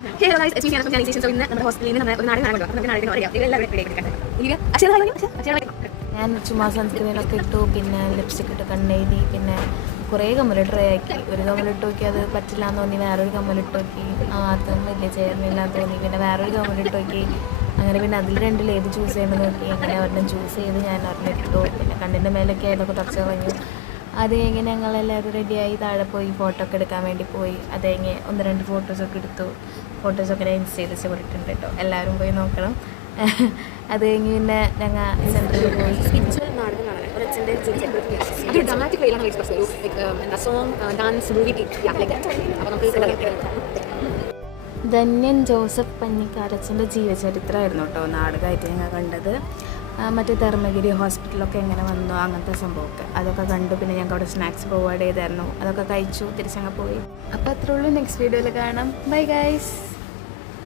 Hey guys, it's me Fiona from Fiona Station. So ഇന്ന് നമ്മുടെ ഹോസ്പിറ്റലിൽ നിന്ന് നമ്മൾ ഒരു നാടകം കാണാൻ നമുക്ക് നാടകം അറിയാം. ഇതെല്ലാവരും വീഡിയോ എടുക്കട്ടെ. ഞാൻ ചുമ്മാ സൺസ്ക്രീനൊക്കെ ഇട്ടു, പിന്നെ ലിപ്സ്റ്റിക് ഇട്ട് കണ്ണെഴുതി, പിന്നെ കുറേ കമ്മൽ ട്രൈ ആക്കി. ഒരു കമ്മലിട്ട് നോക്കി അത് പറ്റില്ല എന്ന് തോന്നി, വേറൊരു കമ്മലിട്ട് നോക്കി, അതും വലിയ ചേർന്നില്ലാന്ന് തോന്നി, പിന്നെ വേറൊരു കമ്മലിട്ട് നോക്കി. അങ്ങനെ പിന്നെ അതിൽ രണ്ടിൽ ഏത് ചൂസ് ചെയ്യണമെന്ന് നോക്കി. അങ്ങനെ ഒരെണ്ണം ചൂസ് ചെയ്ത് ഞാൻ ഒരെണ്ണം ഇട്ടു. പിന്നെ കണ്ണിൻ്റെ മേലൊക്കെ അതൊക്കെ തുടച്ച് കളഞ്ഞു. അത് കഴിഞ്ഞ് ഞങ്ങളെല്ലാവരും റെഡിയായി താഴെ പോയി ഫോട്ടോ ഒക്കെ എടുക്കാൻ വേണ്ടി പോയി. അത് കഴിഞ്ഞ് 1-2 ഫോട്ടോസൊക്കെ എടുത്തു. ഫോട്ടോസൊക്കെ ഞാൻ ഇൻസ്റ്റയിൽ ഇഷ്ടപ്പെട്ടിട്ടുണ്ട് കേട്ടോ, എല്ലാവരും പോയി നോക്കണം. അത് കഴിഞ്ഞ് പിന്നെ ഞങ്ങൾ സെൻറ്ററിൽ പോയി. നാടകം കാണാൻ ഒരു അച്ഛൻ്റെ ഒരു ഡ്രാമാറ്റിക് വേയിലാണ് എക്സ്പ്രസ് ഒരു എന്താ സോങ് ഡാൻസ് മൂവി അപ്പോൾ നമുക്ക് ധന്യൻ ജോസഫ് പഞ്ഞിക്കാരച്ചൻ്റെ ജീവചരിത്രമായിരുന്നു കേട്ടോ നാടകമായിട്ട് ഞങ്ങൾ കണ്ടത്. മറ്റേ ധർമ്മഗിരി ഹോസ്പിറ്റലൊക്കെ എങ്ങനെ വന്നു അങ്ങനത്തെ സംഭവമൊക്കെ അതൊക്കെ കണ്ടു. പിന്നെ ഞങ്ങൾക്ക് അവിടെ സ്നാക്സ് പ്രൊവൈഡ് ചെയ്തായിരുന്നു, അതൊക്കെ കഴിച്ചു, തിരിച്ചങ്ങ് പോയി. അപ്പോൾ അത്രേ ഉള്ളൂ. നെക്സ്റ്റ് വീഡിയോയിൽ കാണാം. Bye guys.